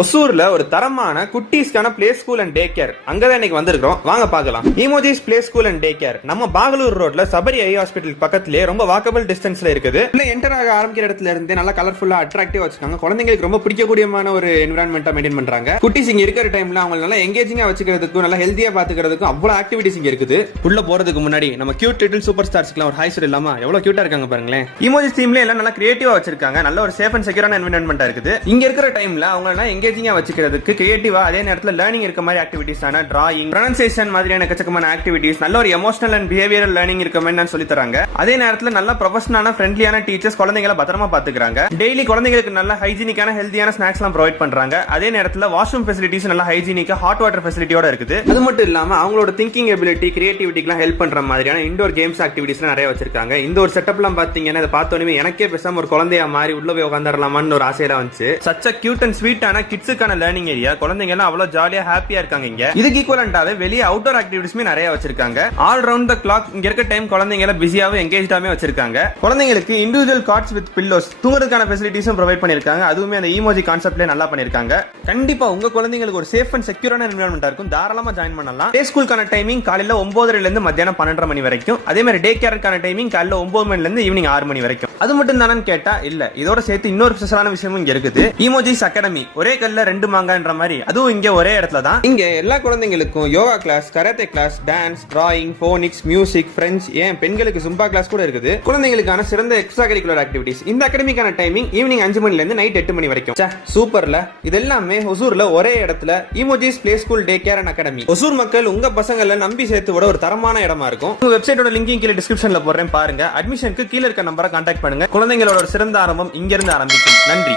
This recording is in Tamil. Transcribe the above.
ஒசூர்ல ஒரு தரமான குட்டீஸ்க்கான play school and day care அங்கதான் இன்னைக்கு வந்திருக்கோம். வாங்க பார்க்கலாம். Emojis play school and day care நம்ம பாகலூர் ரோட்ல சபரி ஐ ஹாஸ்பிட்டல் பக்கத்திலே ரொம்ப வாக்கபிள் டிஸ்டன்ஸ்ல இருக்குது. இல்ல என்டர் ஆக ஆரம்பிக்கிற இடத்துல இருந்து நல்லா கலர்ஃபுல்லா அட்ராக்டிவா வச்சிருக்காங்க. குழந்தைங்களுக்கு ரொம்ப பிடிக்கக்கூடியமான ஒரு என்விரான்மெண்டா மெயின்டைன் பண்றாங்க. குட்டீஸ் இங்க இருக்கிற டைம்ல அவங்க நல்லா எங்கேஜிங்கா வச்சுக்கிறதுக்கும் நல்லா ஹெல்தியா பாத்துக்கிறதுக்கும் அவ்வளவு ஆக்டிவிட்டிஸ் இங்க இருக்குது. உள்ள போறதுக்கு முன்னாடி நம்ம கியூட் லிட்டில் சூப்பர் ஸ்டார்ஸ்க்குலாம் ஒரு ஹாய் சொல்லலாமா? எவ்வளவு கியூட்டா இருக்காங்க பாருங்களேன். இமோஜிஸ் தீம்ல எல்லாம் நல்லா கிரியேட்டிவா வச்சிருக்காங்க. நல்ல ஒரு சேஃப் அண்ட் செக்யூரான என்விரான்மெண்டா இருக்குது. இங்க இருக்கிற டைம்ல அவங்க எல்லாம் எங்கேஜிங்கா வச்சுக்கிறதுக்கு கிரியேட்டிவா அதே நேரத்துல லேர்னிங் இருக்க மாதிரி ஆக்டிவிட்டிஸான டிராயிங், ப்ரொனன்சியேஷன் மாதிரியான எக்கச்சக்கமான ஆக்டிவிட்டிஸ், நல்ல ஒரு எமோஷனல் அண்ட் பிஹேவியரல் லேர்னிங் இருக்க மாதிரி சொல்லி தராங்க. அதே நேரத்துல நல்ல ப்ரொஃபஷனலான ஃப்ரெண்ட்லியான டீச்சர்ஸ் குழந்தைகளை பத்திரமா பாத்துக்கிறாங்க. டெய்லி குழந்தைகளுக்கு நல்ல ஹைஜீனிக்கான ஹெல்தியான ஸ்நாக்ஸ் எல்லாம் ப்ரொவைட் பண்றாங்க. அதே நேரத்துல வாஷ்ரூம் ஃபெசிலிட்டிஸ் நல்ல ஹைஜீனிக்கா ஹாட் வாட்டர் ஃபெசிலிட்டியோட இருக்குது. அது மட்டும் இல்லாம அவங்களோட திங்கிங் எபிலிட்டி, கிரியேட்டிவிட்டிக்கு ஹெல்ப் பண்ற மாதிரியான இண்டோர் கேம்ஸ் ஆக்டிவிட்டிஸ் நிறைய வச்சிருக்காங்க. இந்த ஒரு செட்டப்லாம் பாத்தீங்கன்னா இதை பார்த்தோன்னே எனக்கே பேசாம ஒரு குழந்தையா மாதிரி உள்ள போய் உட்காந்துடலாமான்னு ஒரு ஆசையில வந்துச்சு. சச்ச கியூட் அண்ட் ஸ்வீட்டான கிட்ஸுக்கான லேர்னிங் ஏரியா. குழந்தைங்க எல்லாம் அவ்வளவு ஜாலியா ஹாப்பியா இருக்காங்க. இங்க இதுக்கு ஈக்குவலண்டாவே வெளிய அவுட்டோர் ஆக்டிவிட்டிஸ்மே நிறைய வச்சிருக்காங்க. ஆல் ரவுண்ட் த கிளாக் இங்க இருக்க டைம் குழந்தைங்கள பிஸியாவும் எங்கேஜ்டாவே வச்சிருக்காங்க. குழந்தைங்களுக்கு இண்டிவிஜுவல் காட்ஸ் வித் பில்லோஸ் தூங்குறதுக்கான ஃபெசிலிட்டிஸும் ப்ரொவைட் பண்ணிருக்காங்க. அதுவுமே அந்த இமோஜி கான்செப்ட்ல நல்லா பண்ணிருக்காங்க. கண்டிப்பா உங்க குழந்தைங்களுக்கு ஒரு சேஃப் அண்ட் செக்யூரான என்விரான்மெண்டா இருக்கும். தாராளமா ஜாயின் பண்ணலாம். டே ஸ்கூலுக்கான டைமிங் காலையில 9:30 ல இருந்து மத்தியானம் 12:30 மணி வரைக்கும். அதே மாதிரி டே கேருக்கான டைமிங் காலையில 9 மணில இருந்து ஈவினிங் 6 மணி வரைக்கும். அது மட்டும் தானு கேட்டா இல்ல, இதோட சேர்த்து இன்னொரு ஸ்பெஷலான விஷயமும் இங்க இருக்குது. இமோஜிஸ் அகாடமி, ஒரே கல்ல ரெண்டு மாங்கான்ற மாதிரி, அதுவும் இங்க ஒரே இடத்துல தான். இங்க எல்லா குழந்தைங்களுக்கும் yoga class, karate class, dance, drawing, phonics, music, French, ஏன் பெண்களுக்கு சும்பா கிளாஸ் கூட இருக்குது. குழந்தைகளுக்கான சிறந்த எக்ஸ்ட்ரா கரிக்குலர் ஆக்டிவிட்டிஸ். இந்த அகாடமிக்கான டைமிங் ஈவினிங் 5 மணில இருந்து நைட் 8 மணி வரைக்கும். சூப்பர்ல. இது எல்லாமே ஒசூர்ல ஒரே இடத்துல emojis play school day care and academy. Hosur மக்கள் உங்க பசங்களை நம்பி சேர்த்து விட ஒரு தரமான இடமா இருக்கும். உங்க வெப்சைட்டோட லிங்க் கீழே டிஸ்கிரிப்ஷன்ல போடுறேன் பாருங்க. அட்மிஷனுக்கு கீழே இருக்க நம்பரை கான்டாக்ட் பண்ணுங்க. குழந்தைங்களோட சிறந்த ஆரம்பம் இங்க இருந்து ஆரம்பிக்கும். நன்றி.